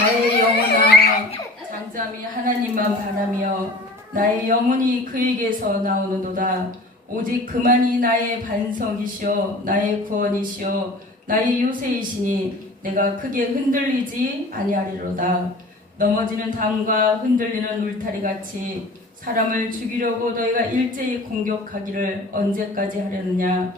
나의 영혼아 잠잠히 하나님만 바라며 나의 영혼이 그에게서 나오는도다. 오직 그만이 나의 반석이시여 나의 구원이시여 나의 요새이시니 내가 크게 흔들리지 아니하리로다. 넘어지는 담과 흔들리는 울타리같이 사람을 죽이려고 너희가 일제히 공격하기를 언제까지 하려느냐.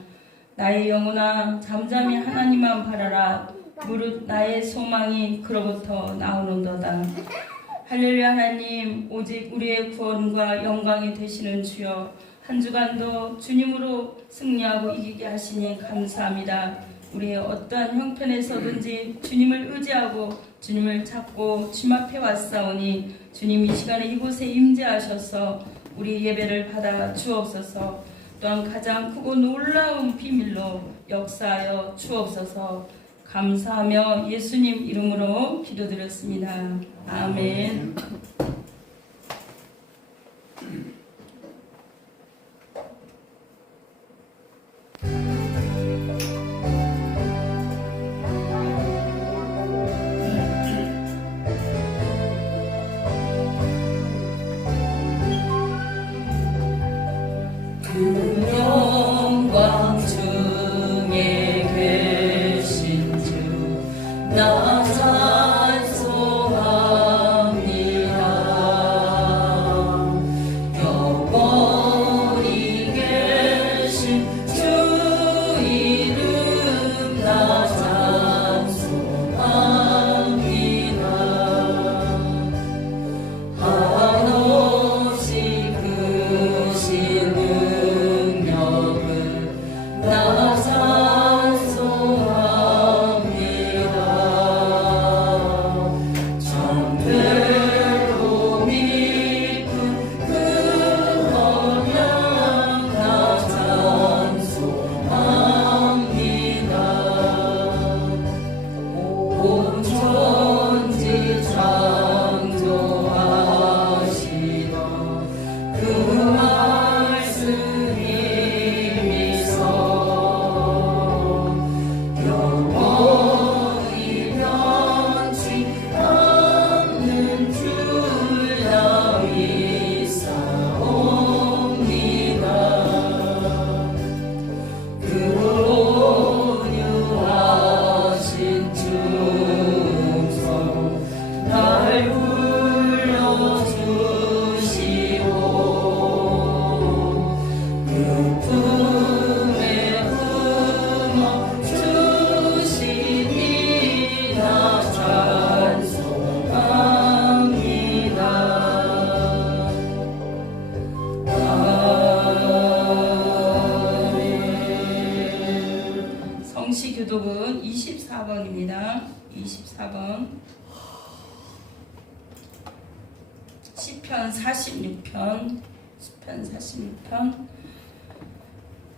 나의 영혼아 잠잠히 하나님만 바라라. 무릇 나의 소망이 그로부터 나오는도다. 할렐루야. 하나님, 오직 우리의 구원과 영광이 되시는 주여, 한 주간도 주님으로 승리하고 이기게 하시니 감사합니다. 우리의 어떠한 형편에서든지 주님을 의지하고 주님을 찾고 주님 앞에 왔사오니 주님 이 시간에 이곳에 임재하셔서 우리 예배를 받아 주옵소서. 또한 가장 크고 놀라운 비밀로 역사하여 주옵소서. 감사하며 예수님 이름으로 기도드렸습니다. 아멘. 영광 중에 계신 주 나 찬송합니다. 영원히 계신 주 이름 나 찬송합니다. 한없이 크신 능력을 나 참되고 믿은 그 언약 나 찬송합니다. 온 천지 창조하시던 그 말씀이 미서 영원히 변치 않는 줄 나 믿사옵니다. 그 온유하신 충성 날 불러주시고 그 품에 품어 주시니 나 찬송합니다. 아멘. 성시교독은 24번입니다. 24번 시편 46편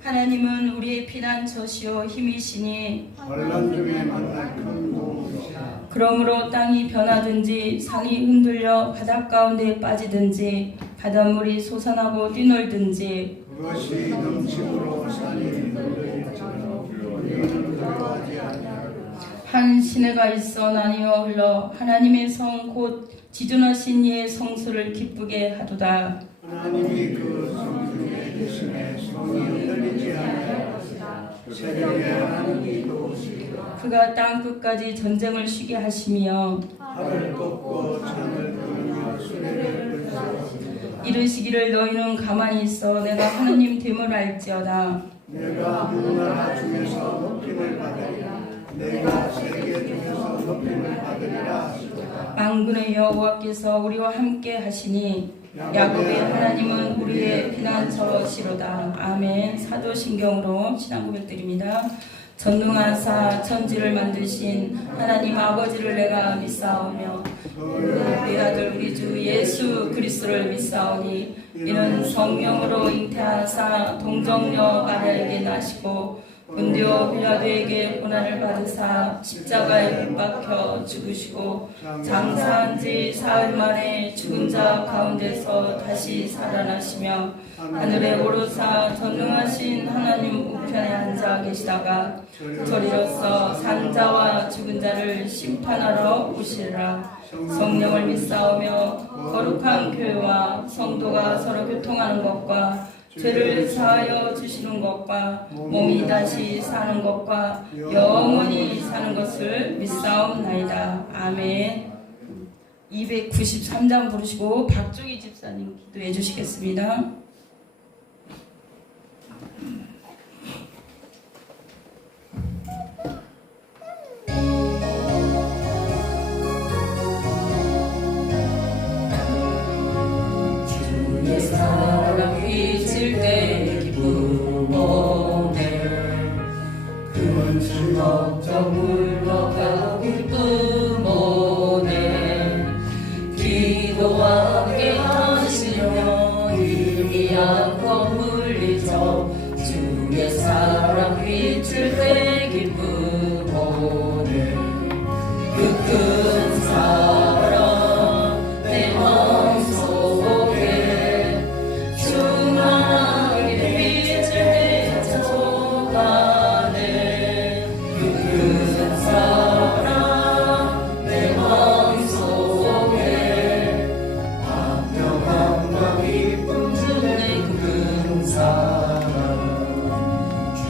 하나님은 우리의 피난처시요 힘이시니 환난 중에 만날 큰 도움이시라. 그러므로 땅이 변하든지 산이 흔들려 바닷 가운데 빠지든지 바닷물이 솟아나고 뛰놀든지 그것이 넘침으로 산이 흔들릴지라도 우리는 두려워하지 아니하리라. 한 시내가 있어 나뉘어 흘러 하나님의 성 곧 지존하신 이의 성소를 기쁘게 하도다. 하나님이 그 성중에 계시네 성이 흔들리지 아니하리라. 새벽에 하나님이 도우시리라. 그가 땅 끝까지 전쟁을 쉬게 하시며 하늘 꺾고 창을 끄며 수레를 불사하시리라. 이르시기를 너희는 가만히 있어 내가 하나님 됨을 알지어다. 내가 하늘나라 중에서 높임을 받으리라. 내가 세계 중에서 높임을 받으리라 하시도다. 만군의 여호와께서 우리와 함께 하시니 야곱의 하나님은 우리의 피난처시로다. 아멘. 사도신경으로 신앙 고백드립니다. 전능하사 천지를 만드신 하나님 아버지를 내가 믿사오며 그 너희 아들 우리 주 예수 그리스도를 믿사오니 이는 성령으로 잉태하사 동정녀 마리아에게 나시고 본디오 빌라도에게 고난을 받으사 십자가에 못 박혀 죽으시고 장사한 지 사흘 만에 죽은 자 가운데서 다시 살아나시며 하늘에 오르사 전능하신 하나님 우편에 앉아 계시다가 저리로서 산자와 죽은 자를 심판하러 오시리라. 성령을 믿사오며 거룩한 교회와 성도가 서로 교통하는 것과 죄를 사하여 주시는 것과 몸이 다시 사는 것과 영원히 사는 것을 믿사옵나이다. 아멘. 293장 부르시고 박종희 집사님 기도해 주시겠습니다. 주의 사랑 잊을 때 기쁨 오네 그 걱정 물러가고 기쁨 오네 기도와 함께 하시며 힘이 않고 물리쳐 주의 사랑 잊을 때 기쁨 오네 그 큰 사랑 내 마음속에 충만하게 빛을 때 찾아가네 그 큰 사랑 내 마음속에 화평함과 기쁨 주네 그 큰 사랑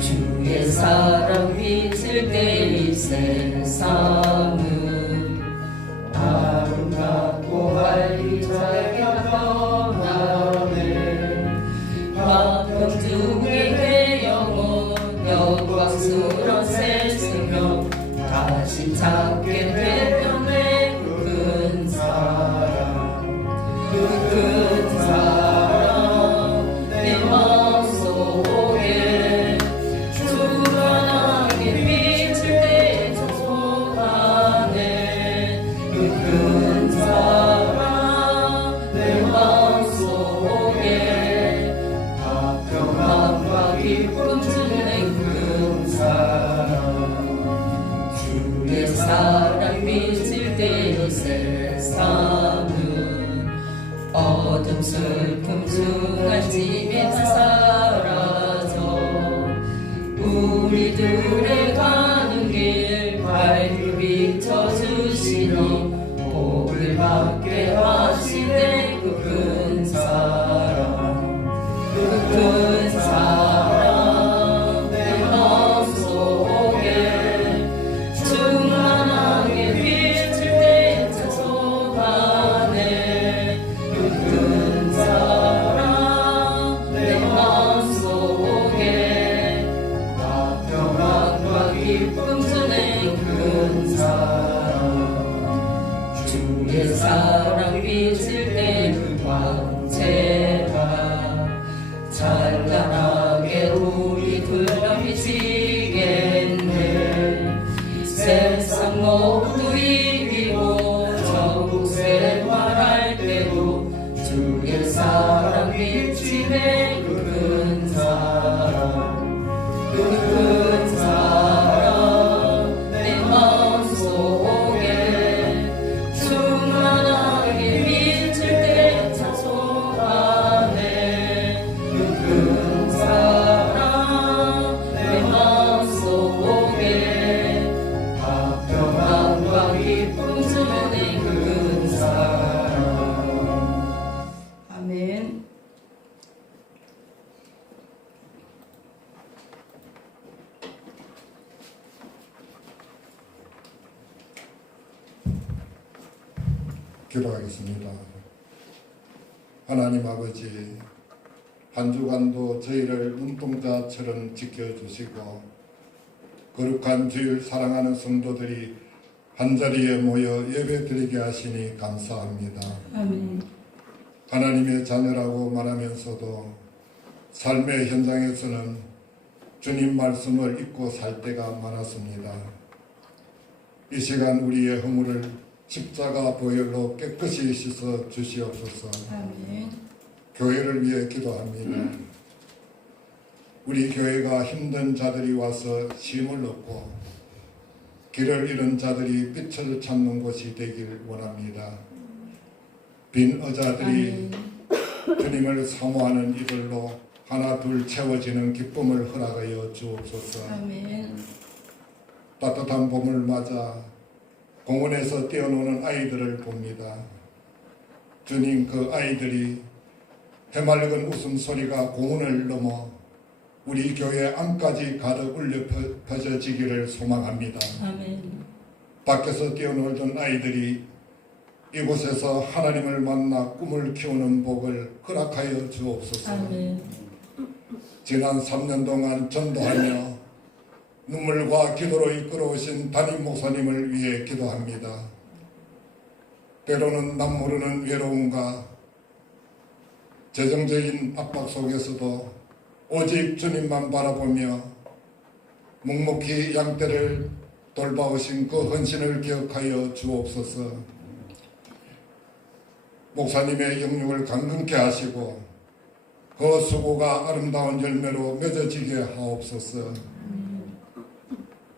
주의 사랑 빛을 때 이 세상은 아름답고 활기차게 변하네 화평중의 영혼 영광스러운 세상며 다시 찾게 되었네 그 큰 사랑 그 큰 사랑 내 마음속에 주관하게 빛을 때 찾아가네 그 큰 사랑 내 마음속에 화평함과 기쁨 주네 그 큰 사랑 주의 사랑 비칠 때 이 세상은 어둠 슬픔 중한짐에 다 사라져 우리들의 가는 길 밝게 비춰주시니 복을 받게 하시네 그 큰 사랑 그 큰 사랑 내 마음속에 충만하게 빛을 때 찾아가네 그 큰 사랑 내 마음속에 화평함과 기쁨 주네 그 큰 사랑 주의 사랑 비칠 때 그 광채가 찬란하게 우리 둘러 비치겠네 세상 모두 이기고 전국 생활할 때도 주의 사랑 비치네 그 큰 사랑 그 큰 사랑 내 마음속에 충만하게 빛을 때 찾아가네 그 큰 사랑 내 마음속에 화평함과 기쁨 주네 그 큰 사랑. 아멘. 기도하겠습니다. 하나님 아버지, 한 주간도 저희를 눈동자처럼 지켜주시고 거룩한 주일 사랑하는 성도들이 한자리에 모여 예배드리게 하시니 감사합니다. 아멘. 하나님의 자녀라고 말하면서도 삶의 현장에서는 주님 말씀을 잊고 살 때가 많았습니다. 이 시간 우리의 허물을 십자가 보혈로 깨끗이 씻어 주시옵소서. 아멘. 교회를 위해 기도합니다. 우리 교회가 힘든 자들이 와서 쉼을 얻고 길을 잃은 자들이 빛을 찾는 곳이 되길 원합니다. 빈 의자들이 주님을 사모하는 이들로 하나 둘 채워지는 기쁨을 허락하여 주옵소서. 아멘. 따뜻한 봄을 맞아 공원에서 뛰어노는 아이들을 봅니다. 주님, 그 아이들이 해맑은 웃음소리가 공원을 넘어 우리 교회 안까지 가득 울려 퍼져지기를 소망합니다. 아멘. 밖에서 뛰어놀던 아이들이 이곳에서 하나님을 만나 꿈을 키우는 복을 허락하여 주옵소서. 아멘. 지난 3년 동안 전도하며 눈물과 기도로 이끌어오신 담임 목사님을 위해 기도합니다. 때로는 남 모르는 외로움과 재정적인 압박 속에서도 오직 주님만 바라보며 묵묵히 양떼를 돌봐오신 그 헌신을 기억하여 주옵소서. 목사님의 영육을 강건케 하시고 그 수고가 아름다운 열매로 맺어지게 하옵소서.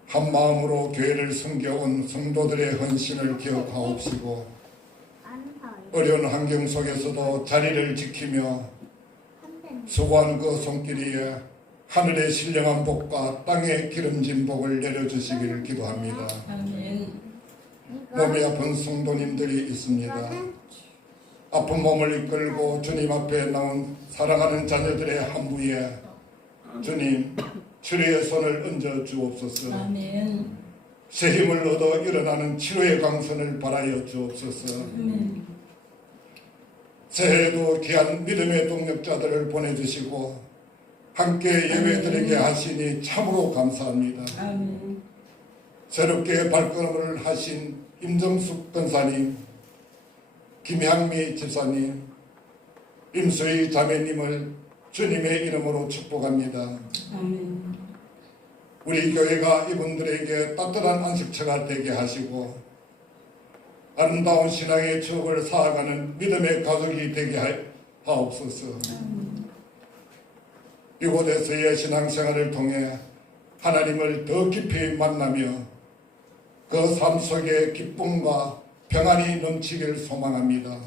한 마음으로 교회를 섬겨온 성도들의 헌신을 기억하옵시고 어려운 환경 속에서도 자리를 지키며 수고한 그 손길이에 하늘의 신령한 복과 땅의 기름진 복을 내려주시기를 기도합니다. 아멘. 몸이 아픈 성도님들이 있습니다. 아픈 몸을 이끌고 주님 앞에 나온 사랑하는 자녀들의 한부에 주님 치료의 손을 얹어 주옵소서. 아멘. 새 힘을 얻어 일어나는 치료의 강선을 바라여 주옵소서. 아멘. 새해에도 귀한 믿음의 동력자들을 보내주시고 함께 예배드리게 하시니 참으로 감사합니다. 아멘. 새롭게 발걸음을 하신 임정숙 권사님, 김향미 집사님, 임수희 자매님을 주님의 이름으로 축복합니다. 아멘. 우리 교회가 이분들에게 따뜻한 안식처가 되게 하시고 아름다운 신앙의 추억을 쌓아가는 믿음의 가족이 되게 하옵소서. 이곳에서의 신앙생활을 통해 하나님을 더 깊이 만나며 그 삶 속에 기쁨과 평안이 넘치길 소망합니다.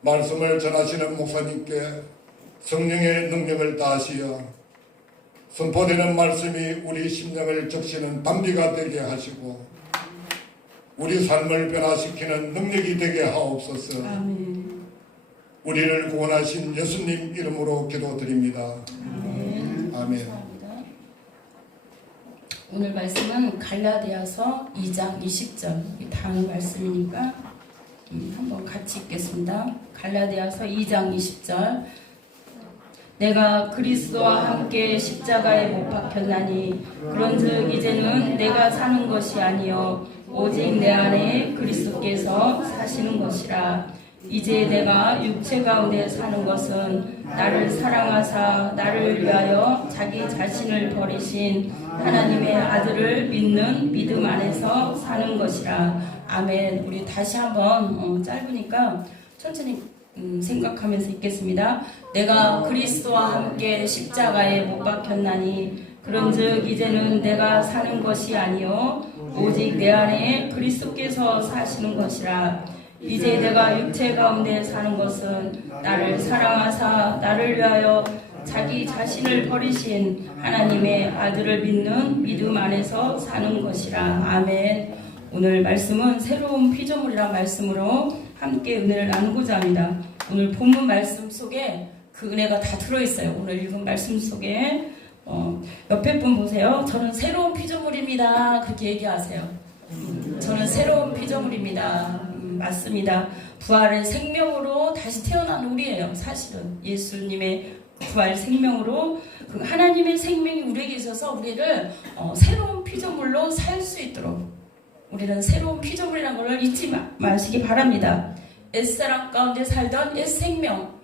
말씀을 전하시는 목사님께 성령의 능력을 다하시어 선포되는 말씀이 우리 심령을 적시는 담비가 되게 하시고 우리 삶을 변화시키는 능력이 되게 하옵소서. 아멘. 우리를 구원하신 예수님 이름으로 기도드립니다. 아멘. 아멘. 감사합니다. 오늘 말씀은 갈라디아서 2장 20절 다음 말씀이니까 한번 같이 읽겠습니다. 갈라디아서 2장 20절 내가 그리스도와 함께 십자가에 못 박혔나니 그런즉 이제는 내가 사는 것이 아니요 오직 내 안에 그리스도께서 사시는 것이라. 이제 내가 육체 가운데 사는 것은 나를 사랑하사 나를 위하여 자기 자신을 버리신 하나님의 아들을 믿는 믿음 안에서 사는 것이라. 아멘. 우리 다시 한번 짧으니까 천천히 생각하면서 읽겠습니다. 내가 그리스도와 함께 십자가에 못 박혔나니 그런즉 이제는 내가 사는 것이 아니요 오직 내 안에 그리스도께서 사시는 것이라. 이제 내가 육체 가운데 사는 것은 나를 사랑하사 나를 위하여 자기 자신을 버리신 하나님의 아들을 믿는 믿음 안에서 사는 것이라. 아멘. 오늘 말씀은 새로운 피조물이란 말씀으로 함께 은혜를 나누고자 합니다. 오늘 본문 말씀 속에 그 은혜가 다 들어있어요. 오늘 읽은 말씀 속에 옆에 분 보세요. 저는 새로운 피조물입니다. 그렇게 얘기하세요. 저는 새로운 피조물입니다. 맞습니다. 부활의 생명으로 다시 태어난 우리예요. 사실은 예수님의 부활 생명으로 그 하나님의 생명이 우리에게 있어서 우리를 새로운 피조물로 살 수 있도록 우리는 새로운 피조물이라는 걸 잊지 마시기 바랍니다. 옛사람 가운데 살던 옛 생명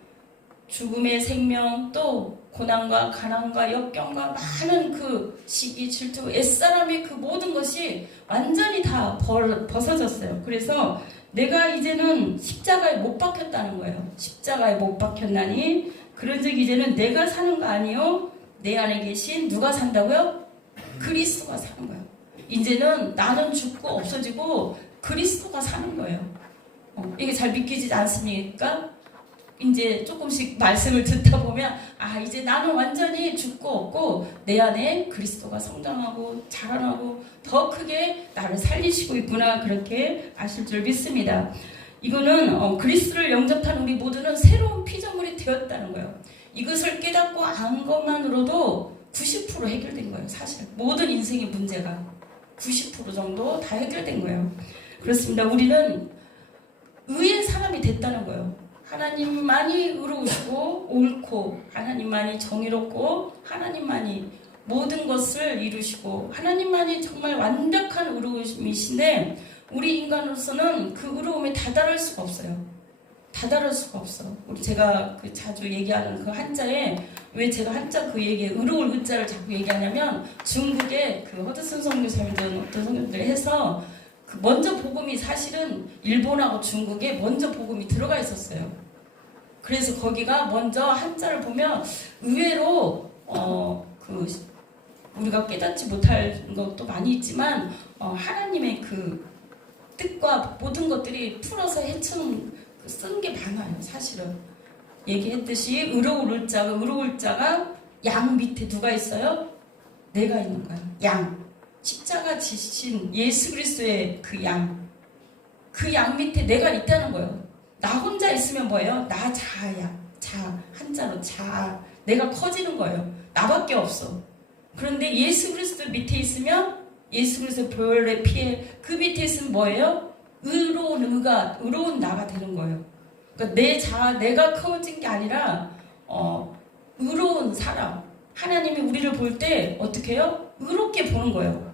죽음의 생명, 또 고난과 가난과 역경과 많은 그 시기, 질투, 옛사람의 그 모든 것이 완전히 다 벗어졌어요. 그래서 내가 이제는 십자가에 못 박혔다는 거예요. 십자가에 못 박혔나니 그런즉 이제는 내가 사는 거 아니요 내 안에 계신 누가 산다고요? 그리스도가 사는 거예요. 이제는 나는 죽고 없어지고 그리스도가 사는 거예요. 이게 잘 믿기지 않습니까? 이제 조금씩 말씀을 듣다 보면 이제 나는 완전히 죽고 없고 내 안에 그리스도가 성장하고 자라나고 더 크게 나를 살리시고 있구나, 그렇게 아실 줄 믿습니다. 이거는 그리스도를 영접한 우리 모두는 새로운 피조물이 되었다는 거예요. 이것을 깨닫고 안 것만으로도 90% 해결된 거예요. 사실 모든 인생의 문제가 90% 정도 다 해결된 거예요. 그렇습니다. 우리는 의의 사람이 됐다는 거예요. 하나님만이 의로우시고 옳고, 하나님만이 정의롭고, 하나님만이 모든 것을 이루시고, 하나님만이 정말 완벽한 의로움이신데 우리 인간으로서는 그 의로움에 다다를 수가 없어요. 다다를 수가 없어. 제가 자주 얘기하는 그 한자에, 왜 제가 한자 그 얘기에 의로울 의자를 자꾸 얘기하냐면, 중국의 그 허드슨 선교사님들 어떤 선교들 해서 그 먼저 복음이 사실은 일본하고 중국에 먼저 복음이 들어가 있었어요. 그래서 거기가 먼저 한자를 보면 의외로 우리가 깨닫지 못할 것도 많이 있지만 하나님의 그 뜻과 모든 것들이 풀어서 쓰는 게 많아요. 사실은 얘기했듯이 의로울 자가 양 밑에 누가 있어요? 내가 있는 거야. 양. 십자가 지신 예수 그리스도의 그 양. 그 양 밑에 내가 있다는 거예요. 나 혼자 있으면 뭐예요? 나 자아야. 자. 한자로 자. 내가 커지는 거예요. 나밖에 없어. 그런데 예수 그리스도 밑에 있으면, 예수 그리스도 보혈의 피에 그 밑에 있으면 뭐예요? 의로운 나가 되는 거예요. 그러니까 내 자아, 내가 커진 게 아니라 의로운 사람. 하나님이 우리를 볼 때 어떻게 해요? 의롭게 보는 거예요.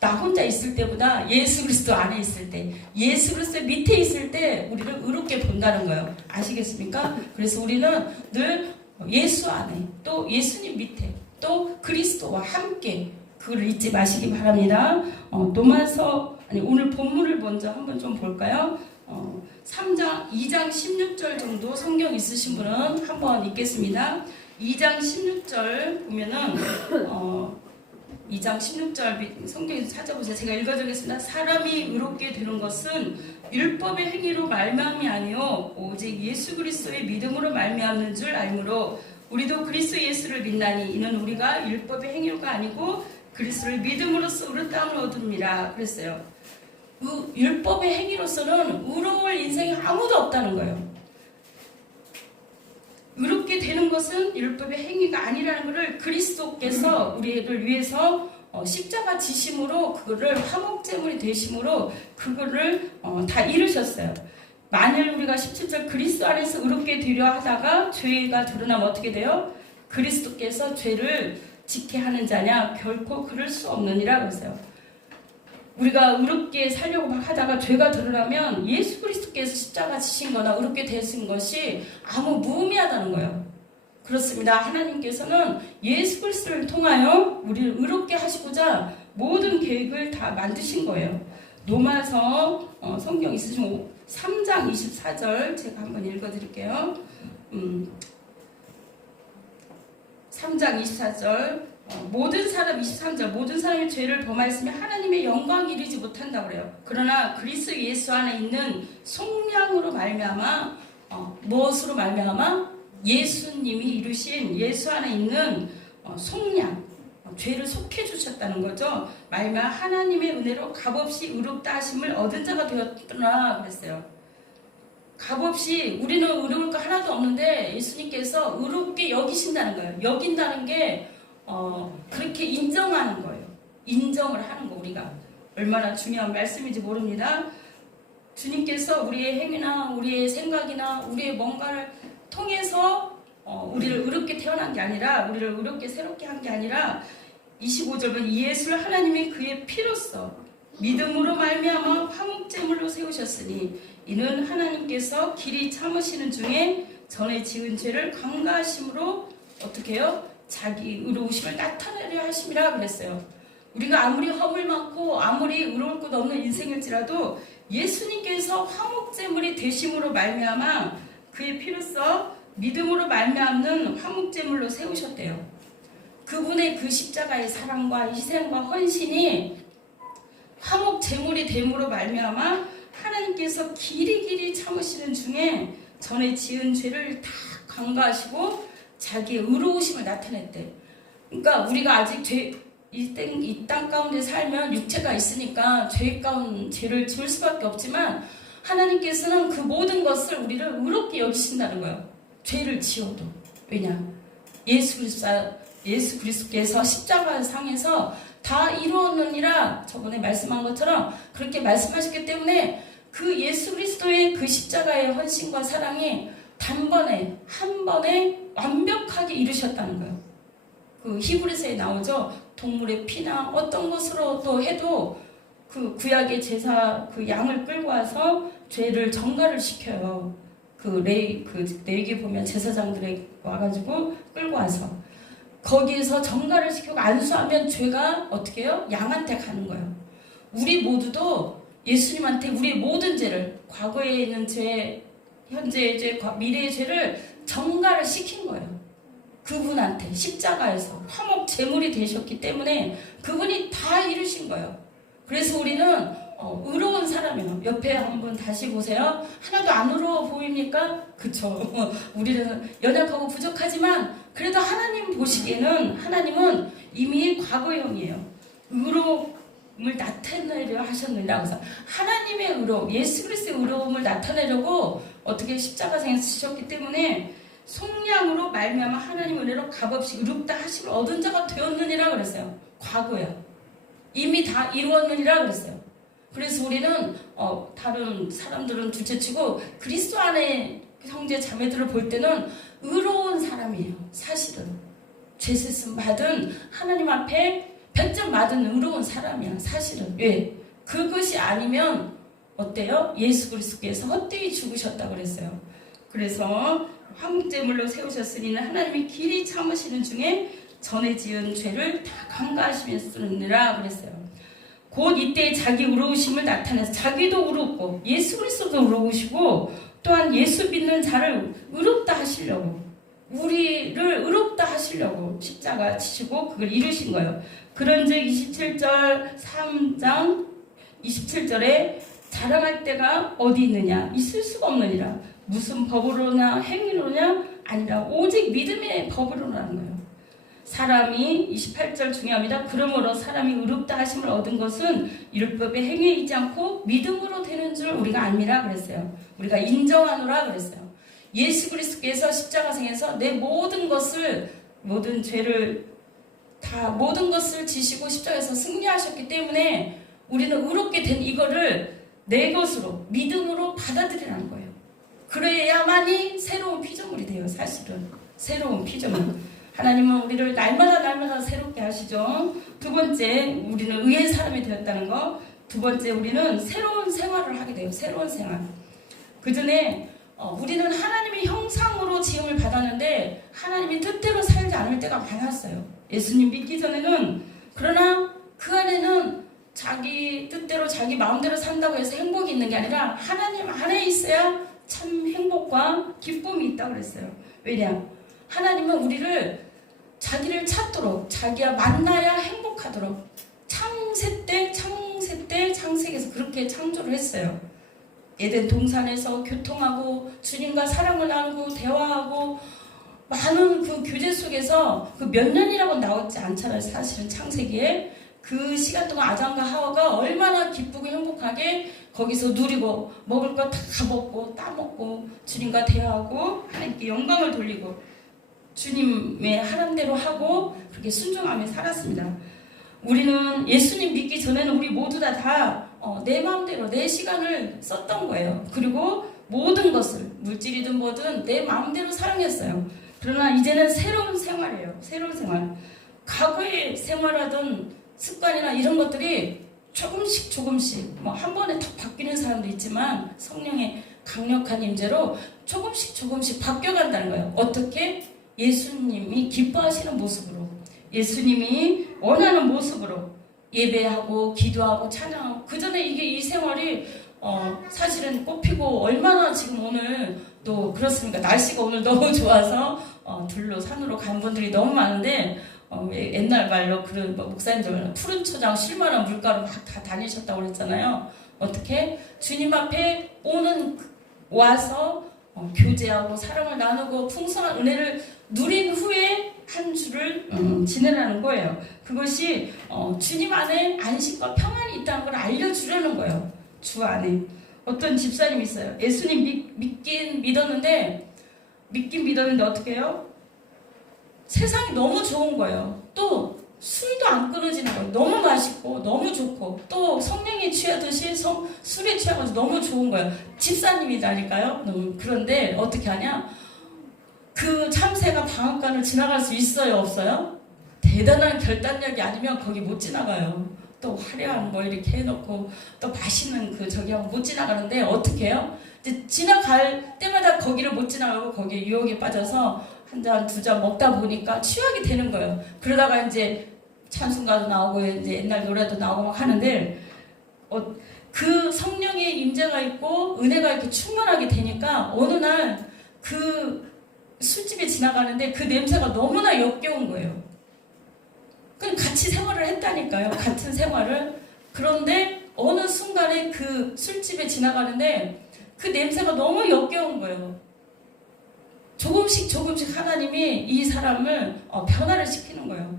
나 혼자 있을 때보다 예수 그리스도 안에 있을 때, 예수 그리스도 밑에 있을 때 우리를 의롭게 본다는 거예요. 아시겠습니까? 그래서 우리는 늘 예수 안에, 또 예수님 밑에, 또 그리스도와 함께, 그걸 잊지 마시기 바랍니다. 오늘 본문을 먼저 한번 좀 볼까요? 2장 16절 정도 성경 있으신 분은 한번 읽겠습니다. 2장 16절 보면은 2장 16절 성경에서 찾아보세요. 제가 읽어드리겠습니다. 사람이 의롭게 되는 것은 율법의 행위로 말미암이 아니요 오직 예수 그리스도의 믿음으로 말미암는 줄 알므로 우리도 그리스도 예수를 믿나니 이는 우리가 율법의 행위가 아니고 그리스도를 믿음으로써 의롭다함을 얻음이라 그랬어요. 율법의 행위로서는 의로울 인생이 아무도 없다는 거예요. 의롭게 되는 것은 율법의 행위가 아니라는 것을 그리스도께서 우리를 위해서 십자가 지심으로, 그거를 화목제물이 되심으로 그거를 다 이루셨어요. 만일 우리가 17절 그리스도 안에서 의롭게 되려 하다가 죄가 드러나면 어떻게 돼요? 그리스도께서 죄를 지게 하는 자냐? 결코 그럴 수 없느니라 그랬어요. 우리가 의롭게 살려고 막 하다가 죄가 드러나면 예수 그리스도께서 십자가 지신 거나 의롭게 되신 것이 아무 무의미하다는 거예요. 그렇습니다. 하나님께서는 예수 그리스도를 통하여 우리를 의롭게 하시고자 모든 계획을 다 만드신 거예요. 로마서 성경 있으시면 3장 24절 제가 한번 읽어드릴게요. 3장 24절 모든 사람 23절 모든 사람이 죄를 범하였으면 하나님의 영광이 이르지 못한다고 그래요. 그러나 그리스도 예수 안에 있는 속량으로 말미암아 무엇으로 말미암아 예수님이 이루신 예수 안에 있는 속량, 죄를 속해 주셨다는 거죠. 말미암아 하나님의 은혜로 값없이 의롭다 하심을 얻은 자가 되었구나 그랬어요. 값없이 우리는 의로울 거 하나도 없는데 예수님께서 의롭게 여기신다는 거예요. 여긴다는 게 그렇게 인정하는 거예요. 인정을 하는 거. 우리가 얼마나 중요한 말씀인지 모릅니다. 주님께서 우리의 행위나 우리의 생각이나 우리의 뭔가를 통해서 우리를 의롭게 태어난 게 아니라, 우리를 의롭게 새롭게 한 게 아니라 25절은 예수를 하나님이 그의 피로써 믿음으로 말미암아 화목제물로 세우셨으니 이는 하나님께서 길이 참으시는 중에 전에 지은 죄를 강가하심으로 어떻게 해요? 자기 의로우심을 나타내려 하심이라 그랬어요. 우리가 아무리 허물 많고 아무리 의로울 것 없는 인생일지라도 예수님께서 화목제물이 되심으로 말미암아 그의 피로써 믿음으로 말미암는 화목제물로 세우셨대요. 그분의 그 십자가의 사랑과 희생과 헌신이 화목제물이 됨으로 말미암아 하나님께서 길이길이 참으시는 중에 전에 지은 죄를 다 간과하시고 자기의 의로우심을 나타냈대. 그러니까 우리가 아직 이 땅 가운데 살면 육체가 있으니까 죄를 지을 수밖에 없지만 하나님께서는 그 모든 것을 우리를 의롭게 여기신다는 거예요. 죄를 지어도. 왜냐? 예수 그리스도께서 십자가상에서 다 이루었느니라 저번에 말씀한 것처럼 그렇게 말씀하셨기 때문에 그 예수 그리스도의 그 십자가의 헌신과 사랑이 단번에 한 번에 완벽하게 이루셨다는 거예요. 그 히브리서에 나오죠. 동물의 피나 어떤 것으로도 해도 그 구약의 제사 그 양을 끌고 와서 죄를 정갈을 시켜요. 그 레위기 보면 제사장들에 와가지고 끌고 와서 거기에서 정갈을 시키고 안수하면 죄가 어떻게 해요? 양한테 가는 거예요. 우리 모두도 예수님한테 우리의 모든 죄를 과거에 있는 죄, 현재의 죄, 미래의 죄를 정갈을 시킨 거예요. 그분한테 십자가에서 화목 제물이 되셨기 때문에 그분이 다 이루신 거예요. 그래서 우리는 의로운 사람이에요. 옆에 한번 다시 보세요. 하나도 안 의로워 보입니까? 그쵸. 우리는 연약하고 부족하지만 그래도 하나님 보시기에는 하나님은 이미 과거형이에요. 의로움을 나타내려 하셨느니라. 그래서 하나님의 의로움, 예수 그리스도의 의로움을 나타내려고 어떻게 십자가상에 쓰셨기 때문에 속량으로 말미암아 하나님 은혜로 값없이 의롭다 하심을 얻은 자가 되었느니라 그랬어요. 과거야. 이미 다 이루었느니라 그랬어요. 그래서 우리는 다른 사람들은 둘째치고 그리스도 안에 형제 자매들을 볼 때는 의로운 사람이에요. 사실은 죄세씀 받은 하나님 앞에 100점 맞은 의로운 사람이야. 사실은. 왜? 그것이 아니면 어때요? 예수 그리스도께서 헛되이 죽으셨다고 그랬어요. 그래서 화목제물로 세우셨으니 하나님이 길이 참으시는 중에 전에 지은 죄를 다 간과하시면서느니라 그랬어요. 곧 이때 자기 의로우심을 나타내서 자기도 의롭고 예수 그리스도도 의로우시고 또한 예수 믿는 자를 의롭다 하시려고 우리를 의롭다 하시려고 십자가 지시고 그걸 이루신 거예요. 그런즉 27절 3장 27절에 자랑할 때가 어디 있느냐 있을 수가 없느니라. 무슨 법으로냐 행위로냐 아니라 오직 믿음의 법으로라는 거예요. 사람이 28절 중요합니다. 그러므로 사람이 의롭다 하심을 얻은 것은 율법의 행위에 있지 않고 믿음으로 되는 줄 우리가 압니다 그랬어요. 우리가 인정하노라 그랬어요. 예수 그리스도께서 십자가상에서 내 모든 것을 모든 죄를 다 모든 것을 지시고 십자가에서 승리하셨기 때문에 우리는 의롭게 된 이거를 내 것으로 믿음으로 받아들이라는 거예요. 그래야만이 새로운 피조물이 돼요. 사실은 새로운 피조물. 하나님은 우리를 날마다 새롭게 하시죠. 두 번째, 우리는 의의 사람이 되었다는 거. 두 번째, 우리는 새로운 생활을 하게 돼요. 새로운 생활. 그 전에 우리는 하나님의 형상으로 지음을 받았는데 하나님이 뜻대로 살지 않을 때가 많았어요. 예수님 믿기 전에는. 그러나 그 안에는 자기 뜻대로 자기 마음대로 산다고 해서 행복이 있는 게 아니라 하나님 안에 있어야 참 행복과 기쁨이 있다고 그랬어요. 왜냐? 하나님은 우리를 자기를 찾도록 자기와 만나야 행복하도록 창세 때 창세기에서 그렇게 창조를 했어요. 에덴 동산에서 교통하고 주님과 사랑을 나누고 대화하고 많은 그 교제 속에서 그 몇 년이라고 나오지 않잖아요. 사실은 창세기에 그 시간 동안 아담과 하와가 얼마나 기쁘고 행복하게 거기서 누리고 먹을 거 다 먹고 따먹고 주님과 대화하고 하나님께 영광을 돌리고 주님의 하란대로 하고 그렇게 순종하며 살았습니다. 우리는 예수님 믿기 전에는 우리 모두 다 내 마음대로 내 시간을 썼던 거예요. 그리고 모든 것을 물질이든 뭐든 내 마음대로 사용했어요. 그러나 이제는 새로운 생활이에요. 새로운 생활. 과거에 생활하던 습관이나 이런 것들이 조금씩 뭐 한 번에 탁 바뀌는 사람도 있지만 성령의 강력한 임재로 조금씩 바뀌어간다는 거예요. 어떻게? 예수님이 기뻐하시는 모습으로, 예수님이 원하는 모습으로 예배하고 기도하고 찬양하고. 그 전에 이 생활이 사실은 꽃피고 얼마나 지금 오늘 또 그렇습니까? 날씨가 오늘 너무 좋아서 들로 산으로 간 분들이 너무 많은데 옛날 말로 그런 목사님들 푸른 초장 쉴만한 물가로 막 다 다니셨다고 그랬잖아요. 어떻게? 주님 앞에 와서 교제하고 사랑을 나누고 풍성한 은혜를 누린 후에 한 주를 지내라는 거예요. 그것이 주님 안에 안식과 평안이 있다는 걸 알려주려는 거예요. 주 안에. 어떤 집사님이 있어요. 예수님 믿긴 믿었는데 어떻게 해요? 세상이 너무 좋은 거예요. 또 술도 안 끊어지는 거예요. 너무 맛있고 너무 좋고 또 성령이 취하듯이 술에 취하면서 너무 좋은 거예요. 집사님이라니까요. 그런데 어떻게 하냐? 그 참새가 방앗간을 지나갈 수 있어요, 없어요? 대단한 결단력이 아니면 거기 못 지나가요. 또 화려한 뭐 이렇게 해놓고 또 맛있는 저기 하고 못 지나가는데 어떻게 해요? 이제 지나갈 때마다 거기를 못 지나가고 거기에 유혹에 빠져서 한 잔, 두 잔 먹다 보니까 취하게 되는 거예요. 그러다가 이제 찬송가도 나오고 이제 옛날 노래도 나오고 막 하는데 그 성령의 임재가 있고 은혜가 이렇게 충만하게 되니까 어느 날 그 술집에 지나가는데 그 냄새가 너무나 역겨운 거예요. 그럼 같이 생활을 했다니까요. 같은 생활을. 그런데 어느 순간에 그 술집에 지나가는데 그 냄새가 너무 역겨운 거예요. 조금씩 하나님이 이 사람을 변화를 시키는 거예요.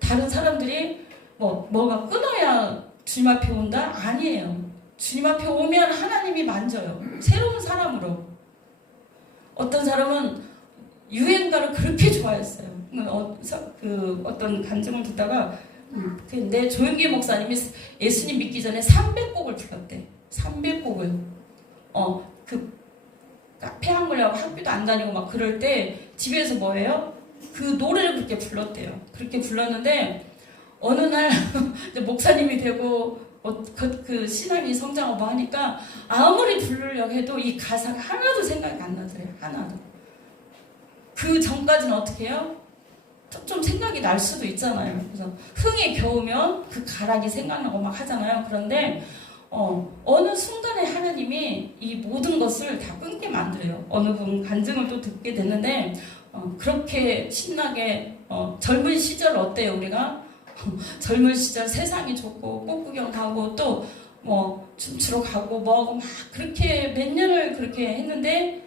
다른 사람들이 뭐가 끊어야 주님 앞에 온다? 아니에요. 주님 앞에 오면 하나님이 만져요. 새로운 사람으로. 어떤 사람은 유행가를 그렇게 좋아했어요. 어떤 간증을 듣다가 근데 조영기 목사님이 예수님 믿기 전에 300곡을 불렀대. 300곡을. 카페 한 걸려고 학교도 안 다니고 막 그럴 때 집에서 뭐예요? 그 노래를 그렇게 불렀대요. 그렇게 불렀는데 어느 날 목사님이 되고 그 신앙이 성장하고 하니까 아무리 부르려고 해도 이 가사가 하나도 생각이 안 나더래요. 하나도. 그 전까지는 어떻게 해요? 좀 생각이 날 수도 있잖아요. 그래서 흥에 겨우면 그 가락이 생각나고 막 하잖아요. 그런데 어느 순간에 하나님이 이 모든 것을 다 끊게 만들어요. 어느 분 간증을 또 듣게 됐는데 그렇게 신나게 젊은 시절 어때요 우리가? 젊은 시절 세상이 좋고 꽃구경 가고 또 춤추러 가고 뭐하고 막 그렇게 몇 년을 그렇게 했는데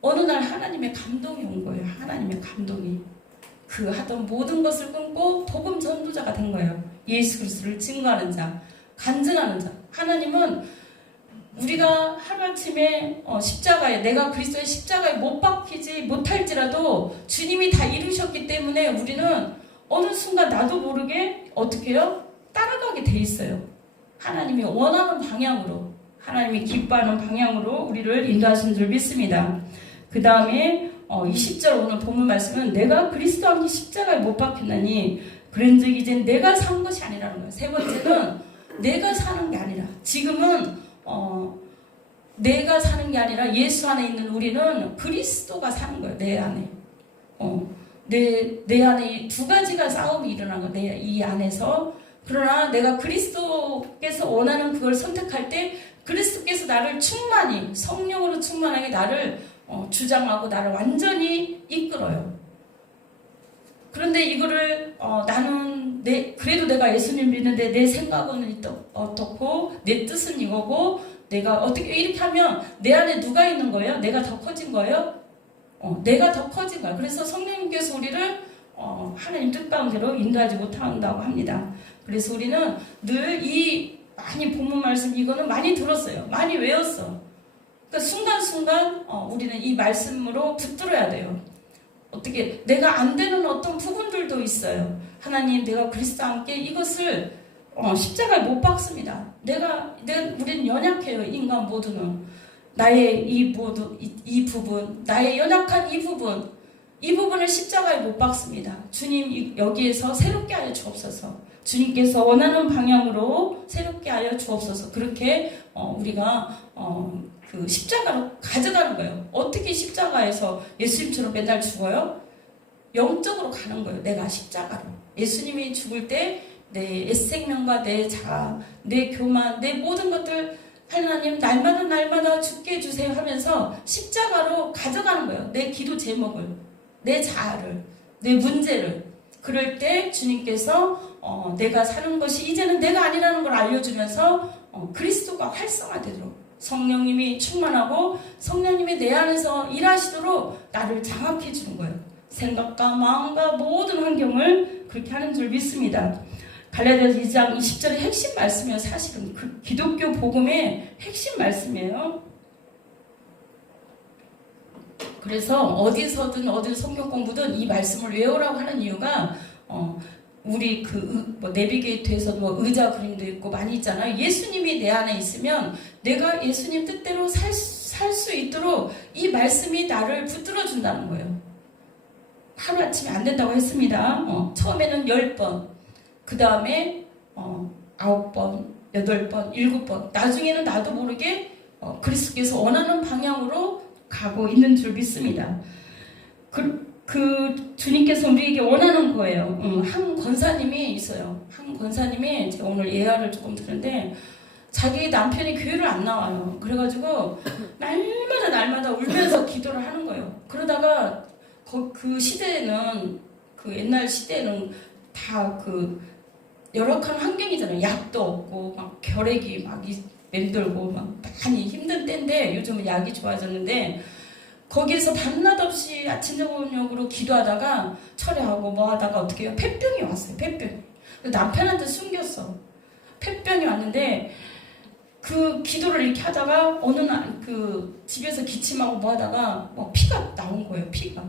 어느 날 하나님의 감동이 온 거예요. 하나님의 감동이. 그 하던 모든 것을 끊고 복음 전도자가 된 거예요. 예수 그리스도를 증거하는 자, 간증하는 자. 하나님은 우리가 하루아침에 십자가에 내가 그리스도의 십자가에 못 박히지 못할지라도 주님이 다 이루셨기 때문에 우리는 어느 순간 나도 모르게 어떻게 해요? 따라가게 돼 있어요. 하나님이 원하는 방향으로, 하나님이 기뻐하는 방향으로 우리를 인도하신 줄 믿습니다. 그 다음에 20절 오늘 본문 말씀은 내가 그리스도 함께 십자가에 못 박혔나니 그런즉 이젠 내가 산 것이 아니라는 거예요. 세 번째는 내가 사는 게 아니라 지금은 내가 사는 게 아니라 예수 안에 있는 우리는 그리스도가 사는 거예요. 내 안에. 내 안에 두 가지가 싸움이 일어나는 거예요. 이 안에서. 그러나 내가 그리스도께서 원하는 그걸 선택할 때 그리스도께서 나를 충만히 성령으로 충만하게 나를 주장하고 나를 완전히 이끌어요. 그런데 이거를 나는 그래도 내가 예수님 믿는데 내 생각은 어떻고 내 뜻은 이거고 내가 어떻게 이렇게 하면 내 안에 누가 있는 거예요? 내가 더 커진 거예요? 내가 더 커진 거야. 그래서 성령님께서 우리를 하나님 뜻 가운데로 인도하지 못한다고 합니다. 그래서 우리는 늘 많이 본문 말씀 이거는 많이 들었어요. 많이 외웠어. 그러니까 순간순간 우리는 이 말씀으로 붙들어야 돼요. 어떻게 내가 안 되는 어떤 부분들도 있어요. 하나님 내가 그리스도와 함께 이것을 십자가에 못 박습니다. 우리는 연약해요. 인간 모두는. 나의 이 부분, 나의 연약한 이 부분을 십자가에 못 박습니다. 주님 여기에서 새롭게 하여 주옵소서. 주님께서 원하는 방향으로 새롭게 하여 주옵소서. 그렇게 우리가 그 십자가로 가져가는 거예요. 어떻게 십자가에서 예수님처럼 맨날 죽어요? 영적으로 가는 거예요. 내가 십자가로. 예수님이 죽을 때 내 생명과 내 자아, 내 교만, 내 모든 것들 하나님 날마다 죽게 해주세요 하면서 십자가로 가져가는 거예요. 내 기도 제목을, 내 자아를, 내 문제를. 그럴 때 주님께서 내가 사는 것이 이제는 내가 아니라는 걸 알려주면서 그리스도가 활성화되도록 성령님이 충만하고 성령님이 내 안에서 일하시도록 나를 장악해 주는 거예요. 생각과 마음과 모든 환경을 그렇게 하는 줄 믿습니다. 갈라디아서 2장 20절의 핵심 말씀이에요. 사실은 그 기독교 복음의 핵심 말씀이에요. 그래서 어디서든 어디 성경 공부든 이 말씀을 외우라고 하는 이유가 우리 내비게이터에서도 뭐 의자 그림도 있고 많이 있잖아요. 예수님이 내 안에 있으면 내가 예수님 뜻대로 살 수 있도록 이 말씀이 나를 붙들어 준다는 거예요. 하루아침에 안 된다고 했습니다. 처음에는 10번, 그 다음에 9번, 8번, 7번, 나중에는 나도 모르게 그리스도께서 원하는 방향으로 가고 있는 줄 믿습니다. 그 주님께서 우리에게 원하는 거예요. 한 권사님이 있어요. 한 권사님이 제가 오늘 예화를 조금 들었는데 자기 남편이 교회를 안 나와요. 그래가지고 날마다 울면서 기도를 하는 거예요. 그러다가 그 시대에는 그 옛날 시대에는 다 그 열악한 환경이잖아요. 약도 없고 막 결핵이 막 맴돌고 막 많이 힘든 때인데 요즘은 약이 좋아졌는데 거기에서 밤낮 없이 아침 저녁으로 기도하다가 철회하고 뭐 하다가 어떻게 해요? 폐병이 왔어요. 폐병이. 남편한테 숨겼어. 폐병이 왔는데 그 기도를 이렇게 하다가 어느 날 그 집에서 기침하고 뭐 하다가 뭐 피가 나온 거예요. 피가.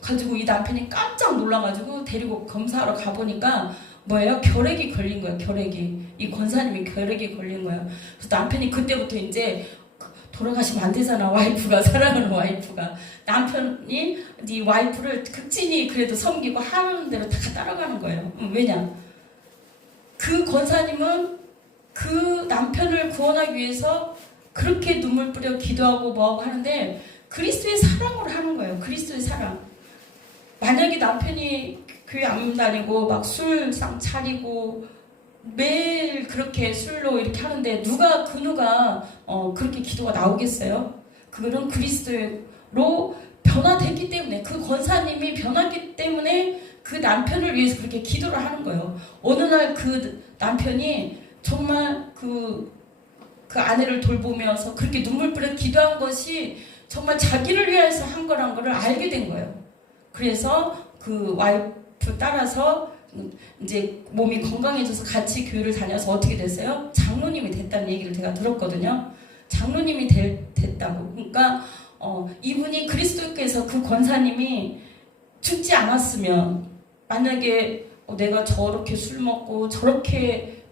가지고 이 남편이 깜짝 놀라가지고 데리고 검사하러 가보니까 뭐예요? 결핵이 걸린 거예요. 결핵이. 이 권사님이 결핵이 걸린 거예요. 그래서 남편이 그때부터 이제 돌아가시면 안 되잖아. 와이프가, 사랑하는 와이프가. 남편이 이 와이프를 극진히 그래도 섬기고 하는 대로 다 따라가는 거예요. 왜냐? 그 권사님은 그 남편을 구원하기 위해서 그렇게 눈물 뿌려 기도하고 뭐하고 하는데 그리스도의 사랑으로 하는 거예요. 그리스도의 사랑. 만약에 남편이 교회 안 다니고 막 술상 차리고 매일 그렇게 술로 이렇게 하는데 누가 그렇게 기도가 나오겠어요? 그거는 그리스도로 변화됐기 때문에 그 권사님이 변했기 때문에 그 남편을 위해서 그렇게 기도를 하는 거예요. 어느 날 그 남편이 정말 그 아내를 돌보면서 그렇게 눈물 뿌려 기도한 것이 정말 자기를 위해서 한 거란 거를 알게 된 거예요. 그래서 그 와이프 따라서 이제 몸이 건강해져서 같이 교회를 다녀서 어떻게 됐어요? 장로님이 됐다는 얘기를 제가 들었거든요. 장로님이 됐다고. 그러니까 이분이 그리스도께서 그 권사님이 죽지 않았으면 만약에 내가 저렇게 술 먹고 저렇게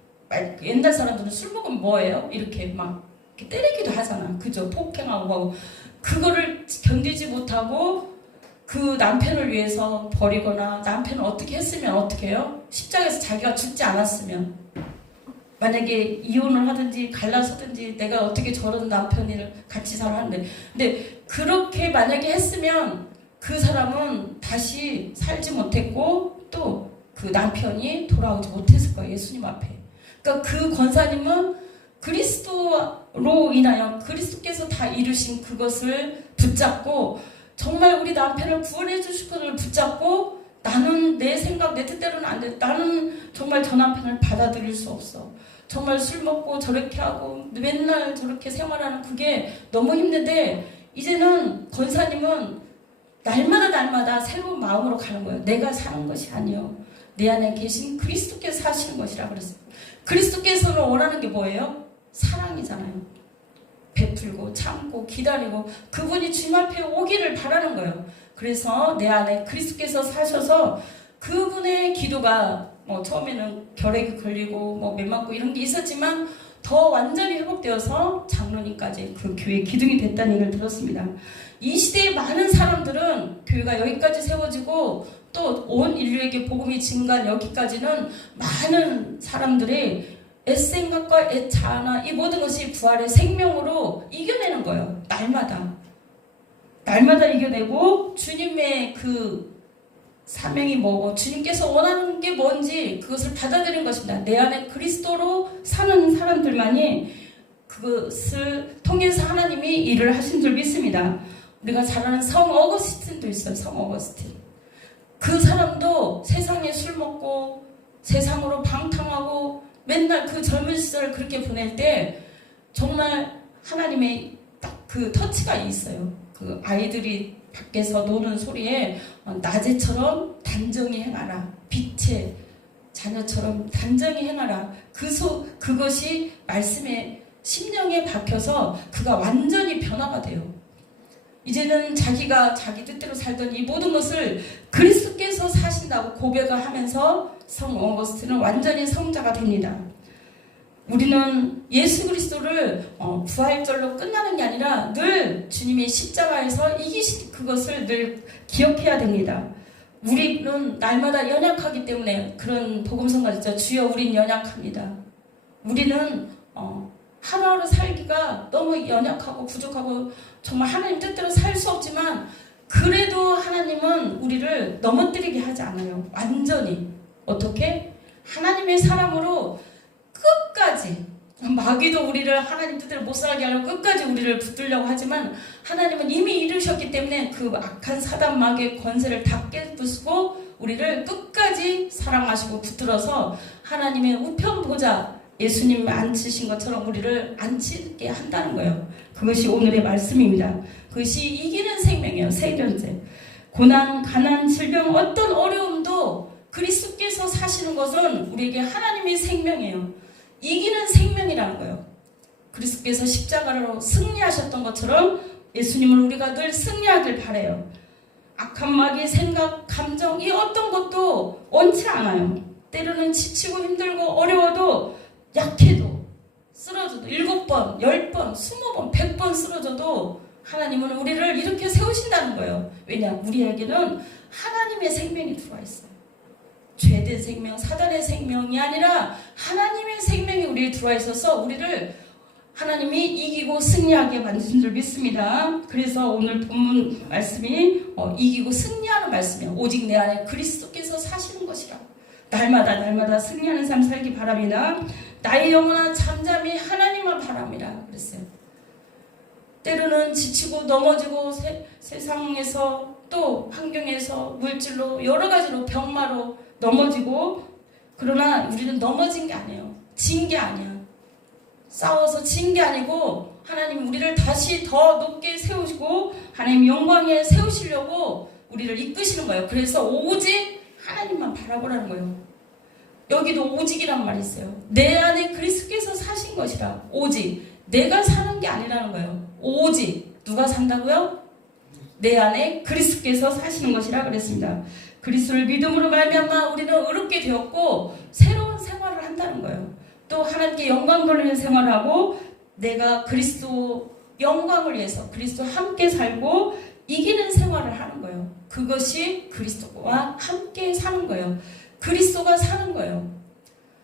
옛날 사람들은 술 먹으면 뭐예요? 이렇게 막 이렇게 때리기도 하잖아. 그죠? 폭행하고 하고 그거를 견디지 못하고 그 남편을 위해서 버리거나 남편을 어떻게 했으면 어떻게 해요? 십자가에서 자기가 죽지 않았으면 만약에 이혼을 하든지 갈라서든지 내가 어떻게 저런 남편을 같이 살아 하는데 근데 그렇게 만약에 했으면 그 사람은 다시 살지 못했고 또 그 남편이 돌아오지 못했을 거예요. 예수님 앞에. 그러니까 그 권사님은 그리스도로 인하여 그리스도께서 다 이루신 그것을 붙잡고 정말 우리 남편을 구원해 주실 것을 붙잡고 나는 내 생각 내 뜻대로는 안 돼. 나는 정말 저 남편을 받아들일 수 없어. 정말 술 먹고 저렇게 하고 맨날 저렇게 생활하는 그게 너무 힘든데 이제는 권사님은 날마다 새로운 마음으로 가는 거예요. 내가 사는 것이 아니요. 내 안에 계신 그리스도께서 사시는 것이라 그랬어요. 그리스도께서는 원하는 게 뭐예요? 사랑이잖아요. 베풀고 참고 기다리고 그분이 주님 앞에 오기를 바라는 거예요. 그래서 내 안에 그리스도께서 사셔서 그분의 기도가 처음에는 결핵이 걸리고 매 맞고 이런 게 있었지만 더 완전히 회복되어서 장로님까지 그 교회의 기둥이 됐다는 얘기를 들었습니다. 이 시대의 많은 사람들은 교회가 여기까지 세워지고 또 온 인류에게 복음이 증가한 여기까지는 많은 사람들이 애생각과 애자나 이 모든 것이 부활의 생명으로 이겨내는 거예요. 날마다 이겨내고 주님의 그 사명이 뭐고 주님께서 원하는 게 뭔지 그것을 받아들이는 것입니다. 내 안에 그리스도로 사는 사람들만이 그것을 통해서 하나님이 일을 하신 줄 믿습니다. 우리가 잘 아는 성 어거스틴도 있어요. 성 어거스틴. 그 사람도 세상에 술 먹고 세상으로 방탕하고 맨날 그 젊은 시절을 그렇게 보낼 때 정말 하나님의 딱 그 터치가 있어요. 그 아이들이 밖에서 노는 소리에 낮에처럼 단정히 행하라. 빛의 자녀처럼 단정히 행하라. 그것이 말씀의 심령에 박혀서 그가 완전히 변화가 돼요. 이제는 자기가 자기 뜻대로 살던 이 모든 것을 그리스도께서 사신다고 고백을 하면서 성 어거스틴은 완전히 성자가 됩니다. 우리는 예수 그리스도를 부활절로 끝나는 게 아니라 늘 주님이 십자가에서 이기신 그것을 늘 기억해야 됩니다. 우리는 날마다 연약하기 때문에 그런 복음성가 있죠. 주여 우린 연약합니다. 우리는 하루하루 살기가 너무 연약하고 부족하고 정말 하나님 뜻대로 살 수 없지만 그래도 하나님은 우리를 넘어뜨리게 하지 않아요. 완전히. 어떻게? 하나님의 사람으로 끝까지 마귀도 우리를 하나님 뜻대로 못 살게 하려고 끝까지 우리를 붙들려고 하지만 하나님은 이미 이르셨기 때문에 그 악한 사단 마귀의 권세를 다 깨부수고 우리를 끝까지 사랑하시고 붙들어서 하나님의 우편 보좌 예수님 앉으신 것처럼 우리를 앉히게 한다는 거예요. 그것이 오늘의 말씀입니다. 그것이 이기는 생명이에요. 세 번째. 고난, 가난, 질병 어떤 어려움도 그리스도께서 사시는 것은 우리에게 하나님의 생명이에요. 이기는 생명이라는 거예요. 그리스도께서 십자가로 승리하셨던 것처럼 예수님을 우리가 늘 승리하길 바라요. 악한 마귀의 생각, 감정 이 어떤 것도 원치 않아요. 때로는 지치고 힘들고 어려워도 약해도 쓰러져도 7번, 10번, 20번, 100번 쓰러져도 하나님은 우리를 이렇게 세우신다는 거예요. 왜냐? 우리에게는 하나님의 생명이 들어와 있어요. 죄된 생명, 사단의 생명이 아니라 하나님의 생명이 우리에 들어와 있어서 우리를 하나님이 이기고 승리하게 만드신 줄 믿습니다. 그래서 오늘 본문 말씀이 이기고 승리하는 말씀이에요. 오직 내 안에 그리스도께서 사시는 것이라. 날마다 승리하는 삶 살기 바랍니다. 나의 영혼아 잠잠히 하나님만 바랍니다. 그랬어요. 때로는 지치고 넘어지고 세상에서 또 환경에서 물질로 여러 가지로 병마로 넘어지고 그러나 우리는 넘어진 게 아니에요. 진 게 아니야. 싸워서 진 게 아니고 하나님 우리를 다시 더 높게 세우시고 하나님 영광에 세우시려고 우리를 이끄시는 거예요. 그래서 오직 하나님만 바라보라는 거예요. 여기도 오직이란 말이 있어요. 내 안에 그리스도께서 사신 것이라. 오직 내가 사는 게 아니라는 거예요. 오직 누가 산다고요? 내 안에 그리스도께서 사시는 것이라 그랬습니다. 그리스도를 믿음으로 말미암아 우리는 의롭게 되었고 새로운 생활을 한다는 거예요. 또 하나님께 영광 돌리는 생활을 하고 내가 그리스도 영광을 위해서 그리스도와 함께 살고 이기는 생활을 하는 거예요. 그것이 그리스도와 함께 사는 거예요. 그리스도가 사는 거예요.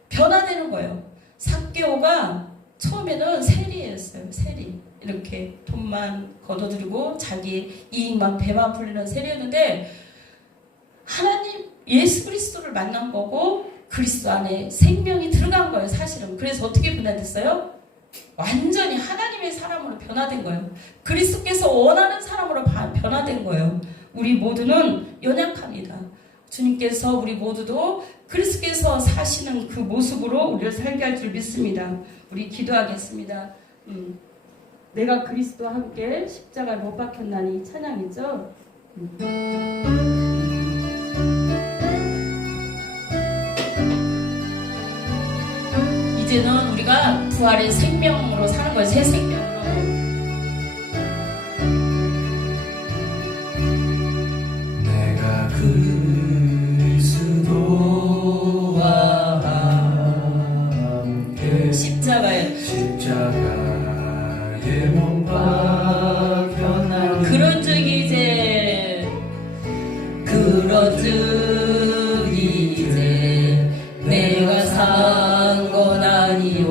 변화되는 거예요. 삭개오가 처음에는 세리였어요. 세리. 이렇게 돈만 거둬들이고 자기 이익만 배만 불리는 세리였는데 하나님 예수 그리스도를 만난 거고 그리스도 안에 생명이 들어간 거예요. 사실은. 그래서 어떻게 변화됐어요? 완전히 하나님의 사람으로 변화된 거예요. 그리스도께서 원하는 사람으로 변화된 거예요. 우리 모두는 연약합니다. 주님께서 우리 모두도 그리스도께서 사시는 그 모습으로 우리를 살게 할 줄 믿습니다. 우리 기도하겠습니다. 내가 그리스도와 함께 십자가에 못 박혔나니 찬양이죠. 이제는 우리가 부활의 생명으로 사는 거예요. 새 생명으로. 내가 그리스도와 함께 십자가에 못 박혔나니 그런즉 이제 내가 산 건 아니야.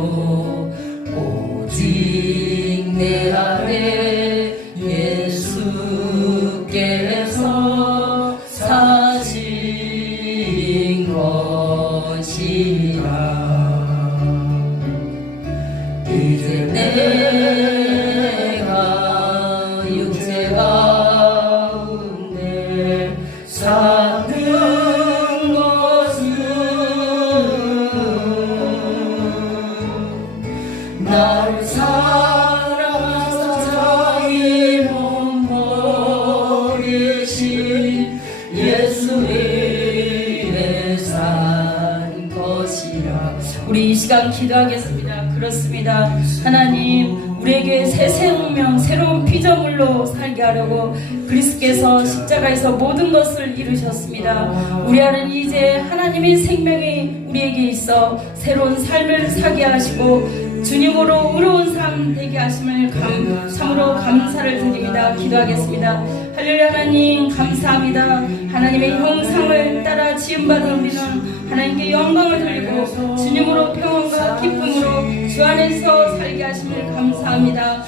시간 기도하겠습니다. 그렇습니다. 하나님, 우리에게 새 생명, 새로운 피조물로 살게 하려고 그리스도께서 십자가에서 모든 것을 이루셨습니다. 우리 안은 이제 하나님의 생명이 우리에게 있어 새로운 삶을 사게 하시고 주님으로 의로운 삶 되게 하심을 참으로 감사를 드립니다. 기도하겠습니다. 할렐루야. 하나님 감사합니다. 하나님의 형상을 따라 지음받은 우리는 하나님께 영광을 돌리고 주님으로 평안과 기쁨으로 주 안에서 살게 하심을 감사합니다.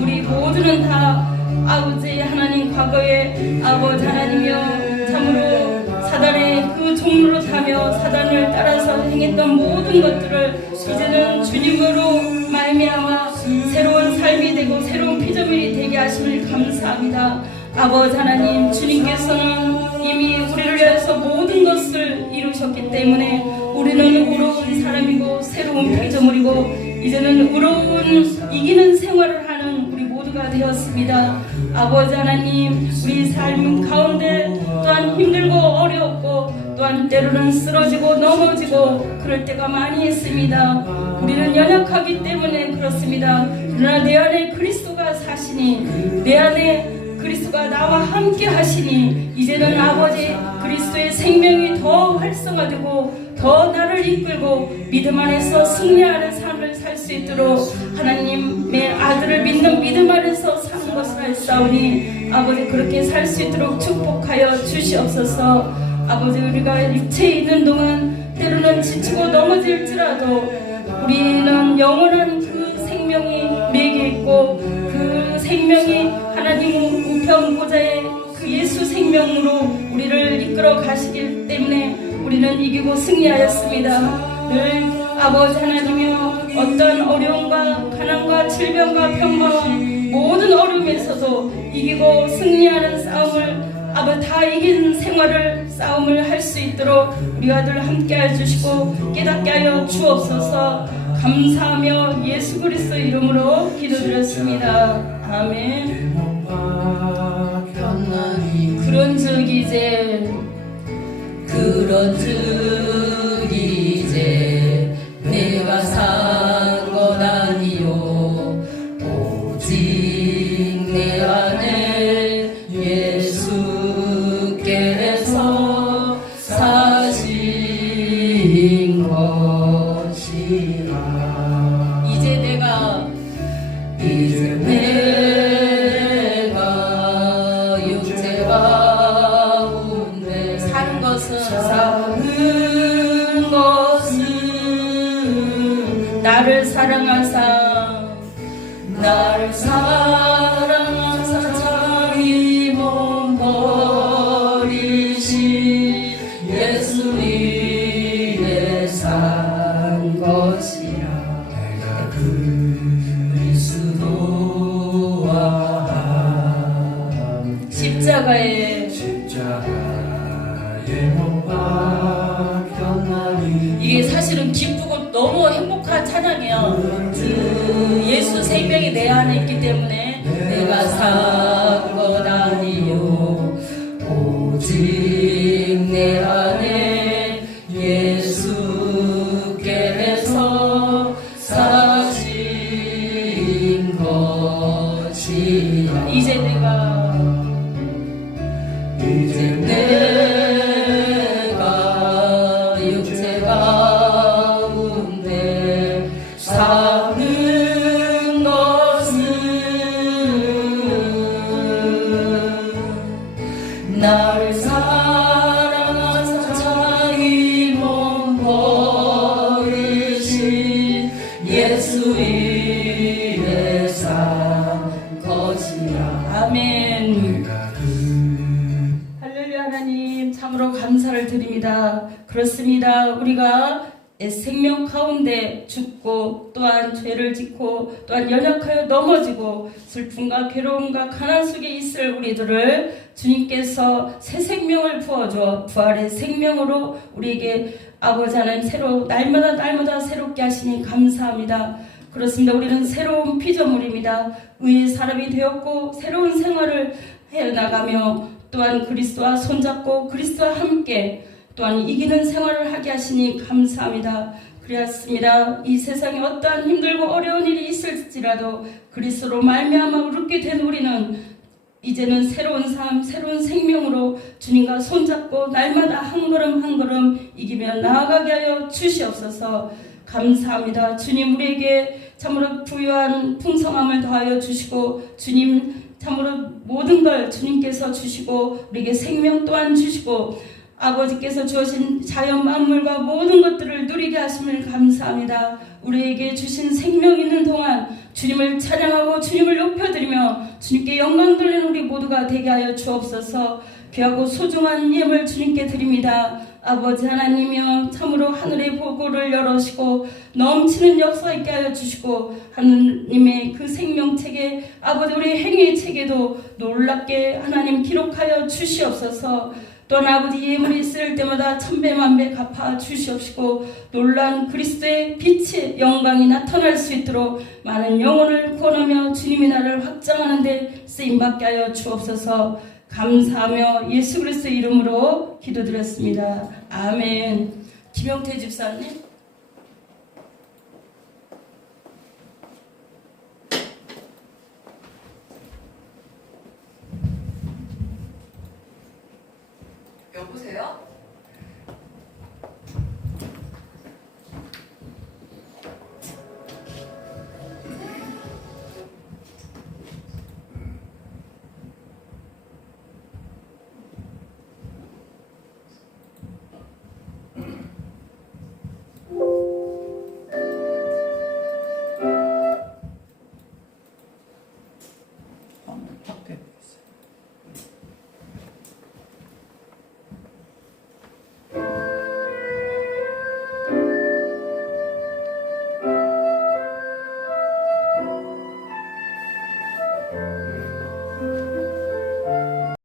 우리 모두는 다 아버지 하나님 과거에 아버지 하나님이여 참으로 사단의 그 종로로 타며 사단을 따라서 행했던 모든 것들을 이제는 주님으로 말미암아 새로운 삶이 되고 새로운 피조물이 되게 하심을 감사합니다. 아버지 하나님, 주님께서는 이미 우리를 위해서 모든 것을 이루셨기 때문에 우리는 의로운 사람이고 새로운 피조물이고 이제는 의로운 이기는 생활을 하는 우리 모두가 되었습니다. 아버지 하나님, 우리 삶 가운데 또한 힘들고 어렵고 또한 때로는 쓰러지고 넘어지고 그럴 때가 많이 있습니다. 우리는 연약하기 때문에 그렇습니다. 그러나 내 안에 그리스도가 사시니 내 안에 그리스도가 나와 함께 하시니 이제는 아버지 그리스도의 생명이 더 활성화되고 더 나를 이끌고 믿음 안에서 승리하는 삶을 살 수 있도록 하나님의 아들을 믿는 믿음 안에서 사는 것을 할사오니 아버지 그렇게 살 수 있도록 축복하여 주시옵소서. 아버지 우리가 육체에 있는 동안 때로는 지치고 넘어질지라도 우리는 영원한 그 생명이 우리에게 있고 그 생명이 하나님 우편보좌의 그 예수 생명으로 우리를 이끌어 가시기 때문에 우리는 이기고 승리하였습니다. 늘 아버지 하나님이여 어떤 어려움과 가난과 질병과 평범한 모든 어려움에서도 이기고 승리하는 싸움을 아버지 다 이긴 생활을 싸움을 할 수 있도록 우리와 늘 함께 해주시고 깨닫게 하여 주옵소서. 감사하며 예수 그리스도 이름으로 기도드렸습니다. 아멘. 그런즉 이제 내가 산 것 아니요 오직 내 안에 예수께서 사신 것이라. 이제 내가 육체 가운데 사는 것은 나를 사랑하사 자기 몸 버리신 예수님의 산 것이라. 내가 그리스도와 십자가에 못 박혔나니. 이게 사실은 기쁘고 너무 행복한 찬양이에요. 그 예수 생명이 내 안에 있기 때문에 내가 산 것 아니요 오직 내 안에 예수께서 사신 것이라. 이제 내가 육체 가운데 사는 것은 나를 사랑하사 자기 몸 버리신 예수 이에 산 것이라. 아멘. 할렐루야. 하나님 참으로 감사를 드립니다. 그렇습니다. 우리가 생명 가운데 죽고 또한 죄를 짓고 또한 연약하여 넘어지고 슬픔과 괴로움과 가난 속에 있을 우리들을 주님께서 새 생명을 부어줘 부활의 생명으로 우리에게 아버지 하나님 새로 날마다 새롭게 하시니 감사합니다. 그렇습니다. 우리는 새로운 피조물입니다. 의의 사람이 되었고 새로운 생활을 해나가며 또한 그리스도와 손잡고 그리스도와 함께 또한 이기는 생활을 하게 하시니 감사합니다. 그리하였습니다. 이 세상에 어떠한 힘들고 어려운 일이 있을지라도 그리스도로 말미암아 얻게 된 우리는 이제는 새로운 삶, 새로운 생명으로 주님과 손잡고 날마다 한 걸음 한 걸음 이기며 나아가게 하여 주시옵소서. 감사합니다. 주님, 우리에게 참으로 부유한 풍성함을 더하여 주시고, 주님 참으로 모든 걸 주님께서 주시고 우리에게 생명 또한 주시고 아버지께서 주신 자연 만물과 모든 것들을 누리게 하심을 감사합니다. 우리에게 주신 생명 있는 동안 주님을 찬양하고 주님을 높여드리며 주님께 영광 돌리는 우리 모두가 되게 하여 주옵소서. 귀하고 소중한 예물 주님께 드립니다. 아버지 하나님이여, 참으로 하늘의 보고를 열어주시고 넘치는 역사 있게 하여 주시고 하나님의 그 생명책에 아버지 우리 행위의 책에도 놀랍게 하나님 기록하여 주시옵소서. 또한 아버지 예물이 있을 때마다 천배만배 갚아 주시옵시고 놀란 그리스도의 빛의 영광이 나타날 수 있도록 많은 영혼을 구원하며 주님의 나라를 확장하는 데 쓰임받게 하여 주옵소서. 감사하며 예수 그리스도 이름으로 기도드렸습니다. 아멘. 김영태 집사님. 여보세요?